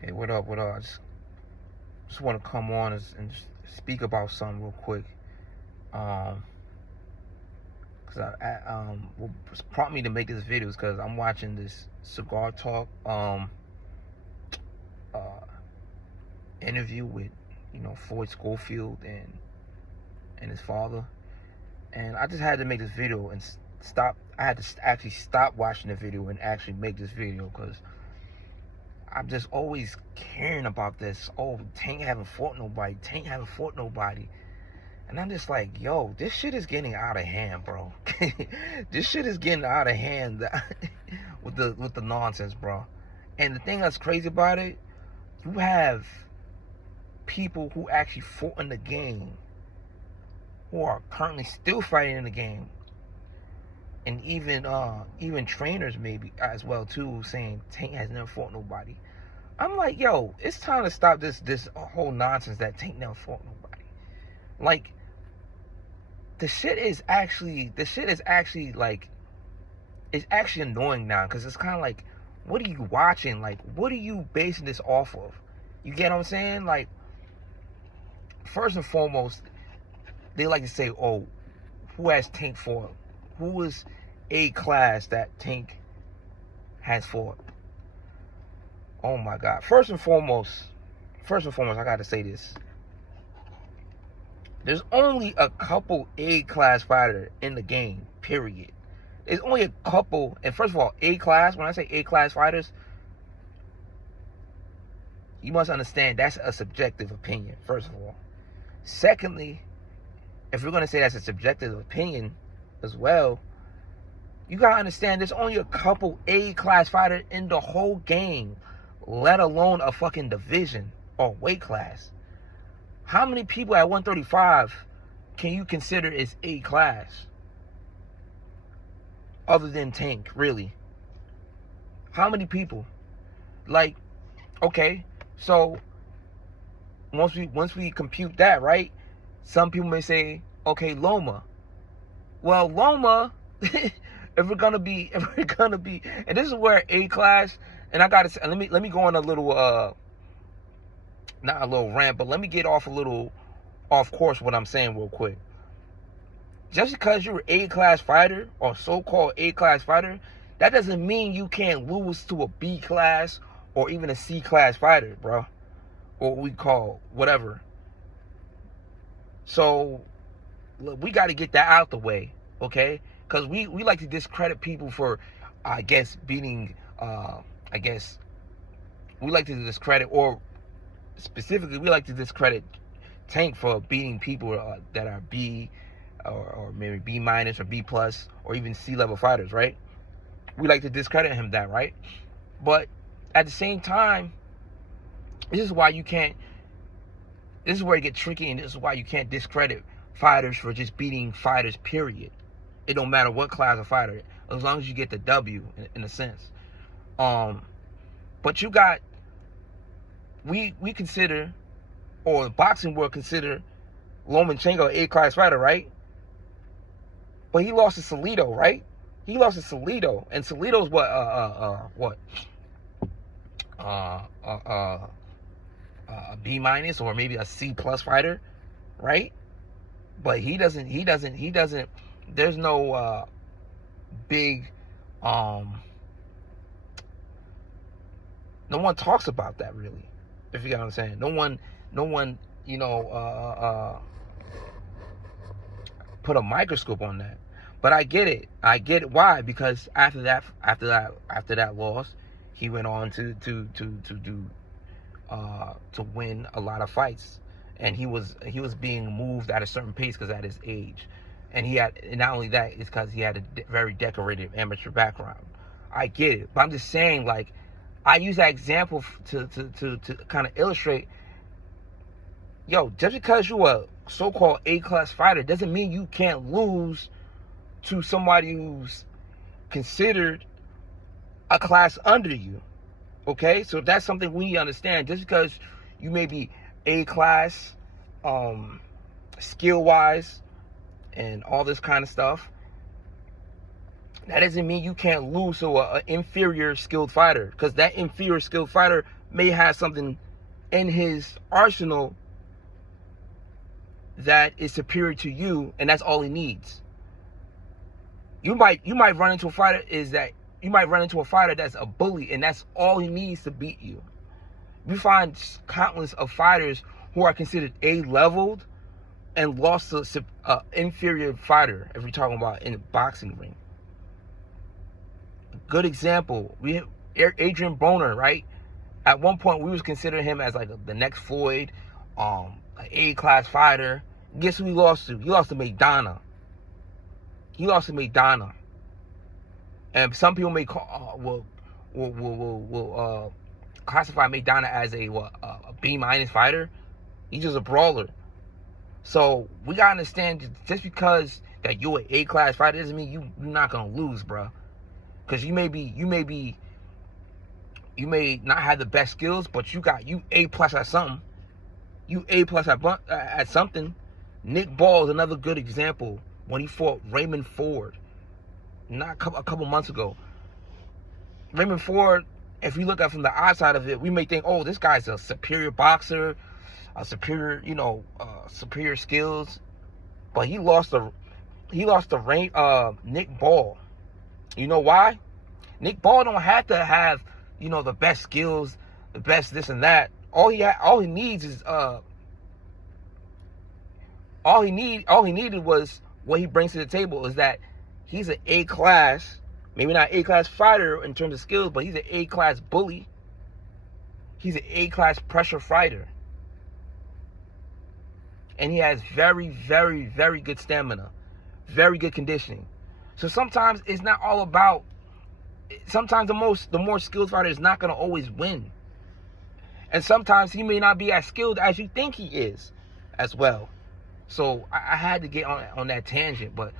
Hey, what up? What up? I just want to come on and just speak about something real quick. Cause what prompted me to make this video is because I'm watching this Cigar Talk uh interview with Floyd Schofield and his father, and I just had to make this video and stop. I had to actually stop watching the video and actually make this video because I'm just always caring about this. Oh, Tank haven't fought nobody. Tank haven't fought nobody. And I'm just like, yo, this shit is getting out of hand, bro. This shit is getting out of hand with the nonsense, bro. And the thing that's crazy about it, you have people who actually fought in the game, who are currently still fighting in the game, and even trainers maybe as well too, saying Tank has never fought nobody. I'm like, yo, it's time to stop this whole nonsense that Tank never fought nobody. Like, the shit is actually like, it's actually annoying now, because it's kind of like, what are you watching? Like, what are you basing this off of? You get what I'm saying? Like, first and foremost, they like to say, oh, who has Tank fought? Who is a class that Tank has fought? Oh my God. First and foremost, I gotta say this. There's only a couple A-class fighters in the game, period. There's only a couple, and first of all, A-class, when I say A-class fighters, you must understand that's a subjective opinion, first of all. Secondly, if you're gonna say that's a subjective opinion as well, you gotta understand there's only a couple A-class fighters in the whole game, let alone a fucking division or weight class. How many people at 135 can you consider is A-class? Other than Tank, really? How many people? Like, okay, so once we compute that, right? Some people may say, okay, Loma. Well, Loma, if we're gonna be, and this is where A-class, and I gotta say, let me go on a little not a little rant, but let me get off course what I'm saying real quick. Just because you're an A-class fighter or so-called A-class fighter, that doesn't mean you can't lose to a B-class or even a C-class fighter, bro. Or what we call whatever. So look, we got to get that out the way, okay? Because we like to discredit people for, I guess, beating, I guess, we like to discredit, or specifically, we like to discredit Tank for beating people that are B or maybe B minus or B plus or even C level fighters, right? We like to discredit him that, right? But at the same time, this is why you can't. This is where it gets tricky, and this is why you can't discredit fighters for just beating fighters. Period. It don't matter what class of fighter, as long as you get the W, in a sense. But you got. We consider, or the boxing world consider, Lomachenko an A-class fighter, right? But he lost to Salido, right? He lost to Salido, and Salido's what? A B minus or maybe a C plus fighter, right? But he doesn't. There's no big. No one talks about that really. If you get what I'm saying, no one, put a microscope on that. But I get it. Why? Because after that loss, he went on to win a lot of fights, and he was being moved at a certain pace because at his age, and not only that, it's because he had a very decorated amateur background. I get it, but I'm just saying, like, I use that example to kind of illustrate, yo, just because you're a so-called A-class fighter doesn't mean you can't lose to somebody who's considered a class under you. Okay? So that's something we understand. Just because you may be A-class, skill-wise, and all this kind of stuff, that doesn't mean you can't lose to an inferior skilled fighter, because that inferior skilled fighter may have something in his arsenal that is superior to you, and that's all he needs. You might run into a fighter that's a bully, and that's all he needs to beat you. We find countless of fighters who are considered A-leveled and lost to an inferior fighter, if we're talking about in the boxing ring. A good example, we have Adrian Broner, right? At one point, we was considering him as like the next Floyd, an A-class fighter. Guess who he lost to? He lost to McDonough. And some people may call, will classify McDonough as a B- fighter. He's just a brawler. So we gotta understand, just because that you're an A-class fighter doesn't mean you're not gonna lose, bro. Because you may not have the best skills, but you A+ at something. You A+ at something. Nick Ball is another good example when he fought Raymond Ford, not a couple months ago. Raymond Ford, if you look at from the outside of it, we may think, oh, this guy's a superior boxer, a superior, superior skills, but he lost to Nick Ball. You know why? Nick Ball don't have to have, the best skills, the best this and that. All he needed was what he brings to the table, is that he's an A-class, maybe not A-class fighter in terms of skills, but he's an A-class bully. He's an A-class pressure fighter. And he has very, very, very good stamina, very good conditioning. So sometimes it's not all about, sometimes the more skilled fighter is not going to always win. And sometimes he may not be as skilled as you think he is as well. So I had to get on that tangent. But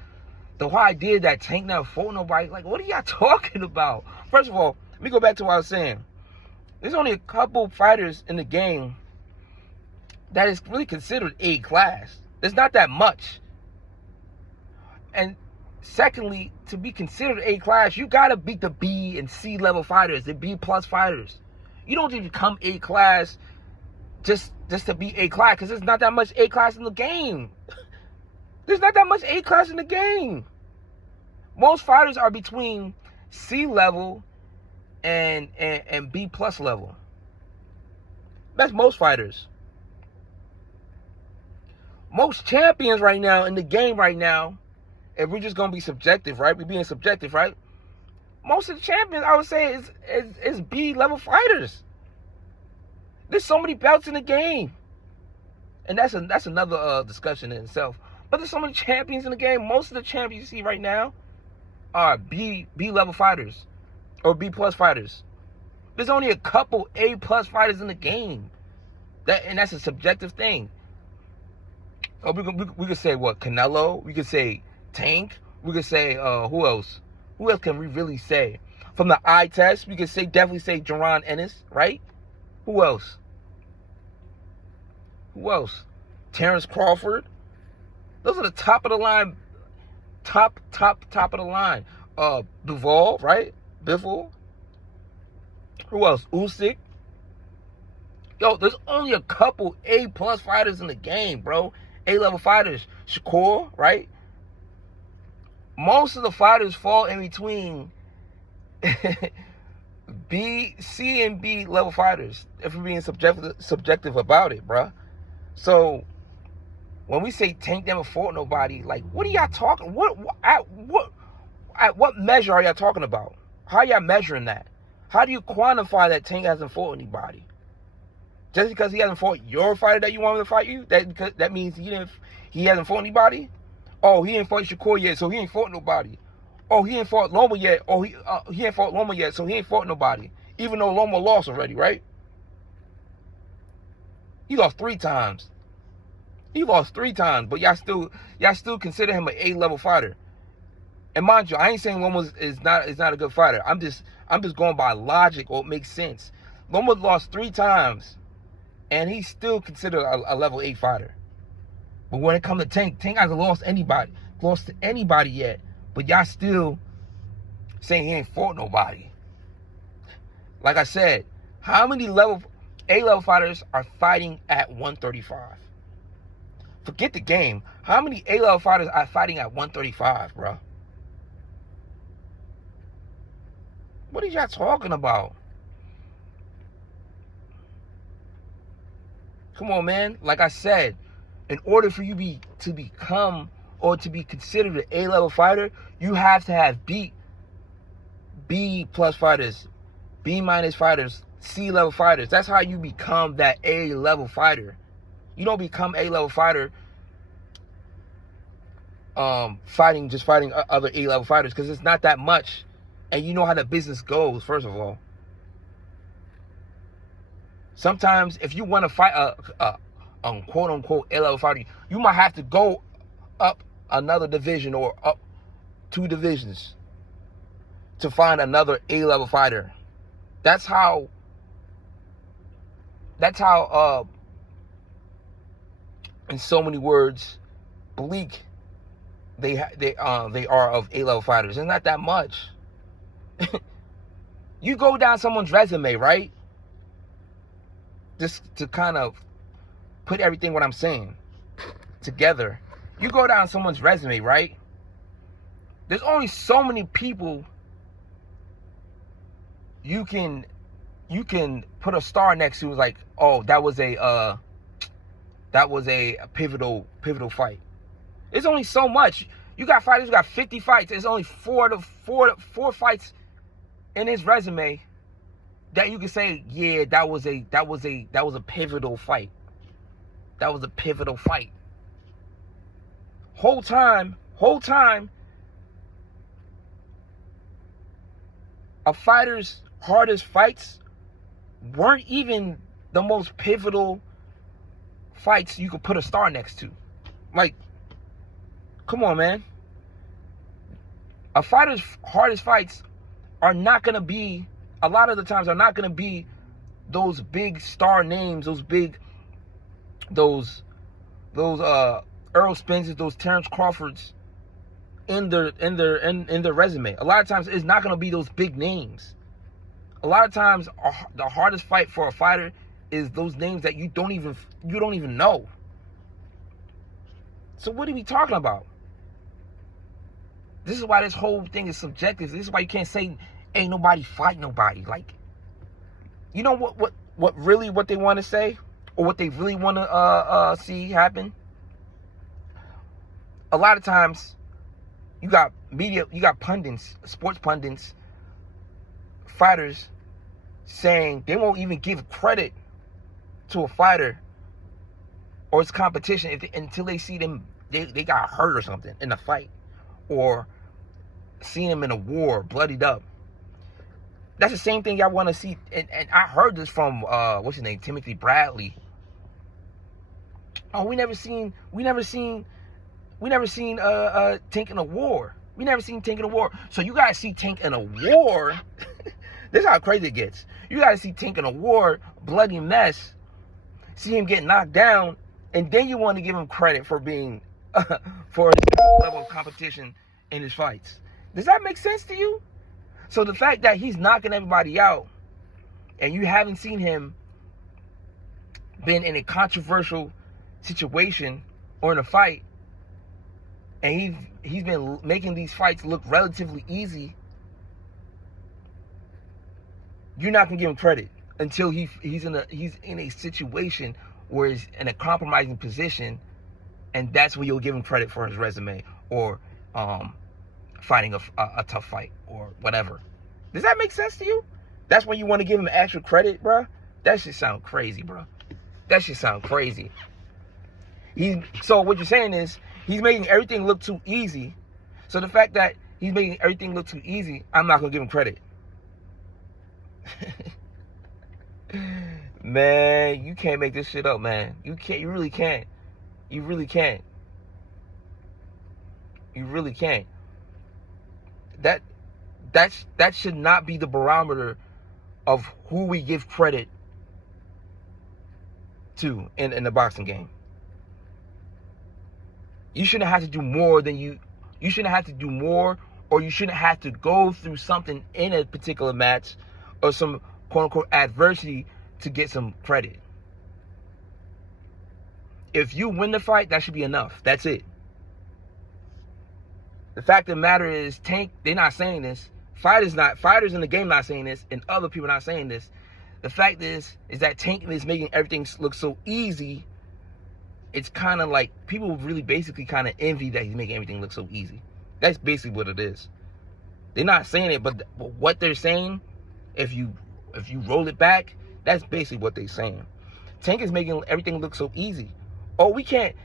the whole idea that Tank never fought nobody, like, what are y'all talking about? First of all, let me go back to what I was saying. There's only a couple fighters in the game that is really considered A-class. There's not that much. And secondly, to be considered A-class, you got to beat the B and C level fighters, the B+ fighters. You don't just become A-class just to be A-class, because there's not that much A-class in the game. There's not that much A-class in the game. Most fighters are between C level and B+ level. That's most fighters. Most champions right now in the game right now, if we're just gonna be subjective, right? We're being subjective, right? Most of the champions, I would say, is B-level fighters. There's so many belts in the game, and that's another discussion in itself. But there's so many champions in the game. Most of the champions you see right now are B-level fighters or B+ fighters. There's only a couple A+ fighters in the game. That's a subjective thing. Oh, we could say what? Canelo. We could say Tank. We could say who else? Who else can we really say? From the eye test, we could definitely say Jaron Ennis, right? Who else? Terrence Crawford. Those are the top of the line. Top of the line. Duval, right? Biffle. Who else? Usyk. Yo, there's only a couple A+ fighters in the game, bro. A-level fighters. Shakur, right? Most of the fighters fall in between C and B level fighters, if we're being subjective about it, bruh. So when we say Tank never fought nobody, like, what are y'all talking? At what measure are y'all talking about? How are y'all measuring that? How do you quantify that Tank hasn't fought anybody? Just because he hasn't fought your fighter that you want him to fight you, that means he hasn't fought anybody? Oh, he ain't fought Shakur yet, so he ain't fought nobody. Oh, he ain't fought Loma yet. Oh, he ain't fought Loma yet, so he ain't fought nobody. Even though Loma lost already, right? He lost 3 times. But y'all still consider him an A-level fighter. And mind you, I ain't saying Loma is not a good fighter. I'm just going by logic, or it makes sense. Loma lost 3 times, and he's still considered a level 8 fighter. But when it comes to Tank hasn't lost to anybody yet. But y'all still saying he ain't fought nobody. Like I said, how many A-level fighters are fighting at 135? Forget the game. How many A-level fighters are fighting at 135, bro? What are y'all talking about? Come on, man. Like I said, in order for you to become or to be considered an A-level fighter, you have to have B plus fighters, B minus fighters, C level fighters. That's how you become that A-level fighter. You don't become A-level fighter fighting other A-level fighters, because it's not that much. And you know how the business goes, first of all. Sometimes if you want to fight a quote unquote A-level fighter, you might have to go up another division or up 2 divisions to find another A-level fighter. That's how in so many words bleak they are of A-level fighters. It's not that much. You go down someone's resume, right? Just to kind of put everything what I'm saying together. You go down someone's resume, right? There's only so many people you can put a star next to. Like, oh, that was a pivotal fight. There's only so much. You got fighters who got 50 fights. There's only four fights in his resume that you can say, yeah, that was a pivotal fight. That was a pivotal fight. Whole time, a fighter's hardest fights weren't even the most pivotal fights you could put a star next to. Like, come on, man. A fighter's hardest fights are not going to be, a lot of the times are not going to be those big star names, those Earl Spencers, those Terrence Crawfords in their resume. A lot of times it's not going to be those big names. A lot of times the hardest fight for a fighter is those names that you don't even know. So what are we talking about? This is why this whole thing is subjective. This is why you can't say ain't nobody fight nobody. Like, you know what really what they want to say, or what they really want to see happen? A lot of times you got media, you got pundits, sports pundits, fighters saying they won't even give credit to a fighter or its competition until they see them, they got hurt or something in a fight, or seeing them in a war, bloodied up. That's the same thing y'all want to see. And I heard this from what's his name, Timothy Bradley. Oh, we never seen Tank in a war. We never seen Tank in a war. So you gotta see Tank in a war. This is how crazy it gets. You gotta see Tank in a war, bloody mess, see him get knocked down, and then you want to give him credit for being for his level of competition in his fights. Does that make sense to you? So the fact that he's knocking everybody out, and you haven't seen him been in a controversial situation or in a fight, and he's been making these fights look relatively easy, you're not gonna give him credit until he's in a situation where he's in a compromising position, and that's where you'll give him credit for his resume, or fighting a tough fight or whatever. Does that make sense to you? That's when you want to give him extra credit, bro? That shit sound crazy, bro. That shit sound crazy. So what you're saying is he's making everything look too easy. So the fact that he's making everything look too easy, I'm not gonna give him credit. Man, you can't make this shit up, man. You can't. You really can't. You really can't. You really can't. That should not be the barometer of who we give credit to in the boxing game. You shouldn't have to do more than you shouldn't have to do more or you shouldn't have to go through something in a particular match or some quote-unquote adversity to get some credit. If you win the fight, that should be enough. That's it. The fact of the matter is, Tank, they're not saying this. Fighters in the game not saying this, and other people not saying this. The fact is that Tank is making everything look so easy. It's kind of like people really basically kind of envy that he's making everything look so easy. That's basically what it is. They're not saying it, but what they're saying, if you roll it back, that's basically what they're saying. Tank is making everything look so easy. Oh, we can't.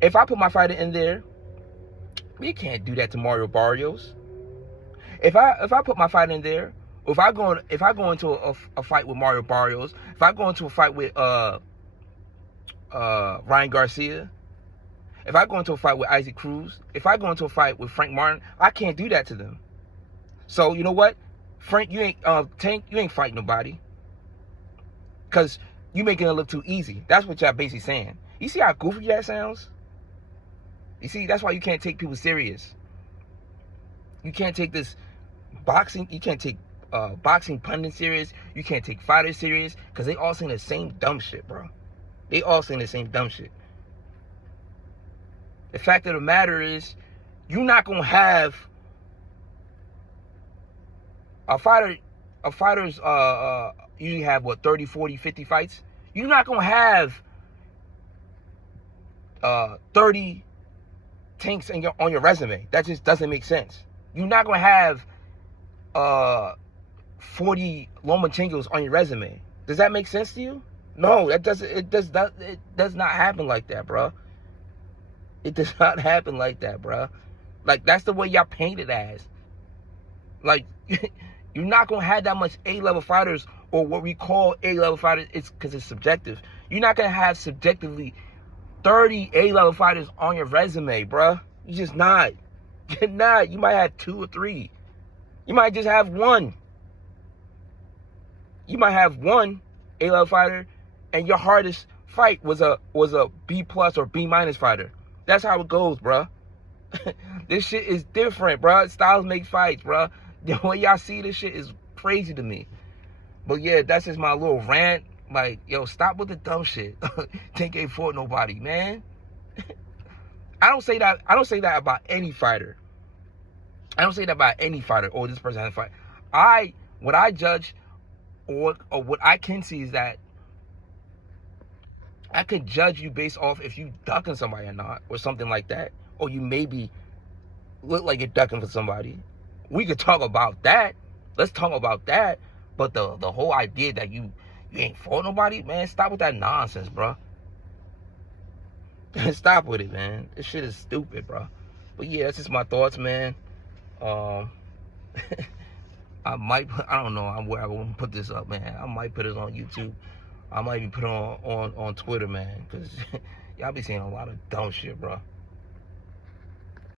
If I put my fighter in there, we can't do that to Mario Barrios. If I put my fighter in there, or if I go into a fight with Mario Barrios, if I go into a fight with Ryan Garcia, if I go into a fight with Isaac Cruz, if I go into a fight with Frank Martin, I can't do that to them. So you know what, Frank, you ain't Tank, you ain't fighting nobody, cause you making it look too easy. That's what y'all basically saying. You see how goofy that sounds? You see, that's why you can't take people serious. You can't take this boxing. You can't take boxing pundits serious. You can't take fighters serious, cause they all saying the same dumb shit, bro. They all saying the same dumb shit. The fact of the matter is, you're not gonna have a fighter's usually have what, 30, 40, 50 fights. You're not gonna have 30 Tanks on your resume. That just doesn't make sense. You're not gonna have 40 Lomachenkos on your resume. Does that make sense to you? No, it does not happen like that, bro. It does not happen like that, bro. Like, that's the way y'all paint it as. Like, you're not gonna have that much A-level fighters, or what we call A-level fighters. It's because it's subjective. You're not gonna have subjectively 30 A-level fighters on your resume, bro. You're just not. You're not. You might have 2 or 3. You might just have 1. You might have 1 A-level fighter, and your hardest fight was a B+ or B- fighter. That's how it goes, bro. This shit is different, bro. Styles make fights, bro. The way y'all see this shit is crazy to me. But yeah, that's just my little rant. Like, yo, stop with the dumb shit. Tank ain't fought nobody, man. I don't say that about any fighter. I don't say that about any fighter. Or this person has a fight. What I judge, or what I can see, is that I could judge you based off if you ducking somebody or not, or something like that, or you maybe look like you're ducking for somebody. We could talk about that. Let's talk about that. But the whole idea that you ain't fought nobody, man, stop with that nonsense, bro. Stop with it, man. This shit is stupid, bro. But yeah, that's just my thoughts, man. I don't know where I want to put this up, man. I might put it on YouTube. I might even put it on Twitter, man, because y'all be seeing a lot of dumb shit, bro.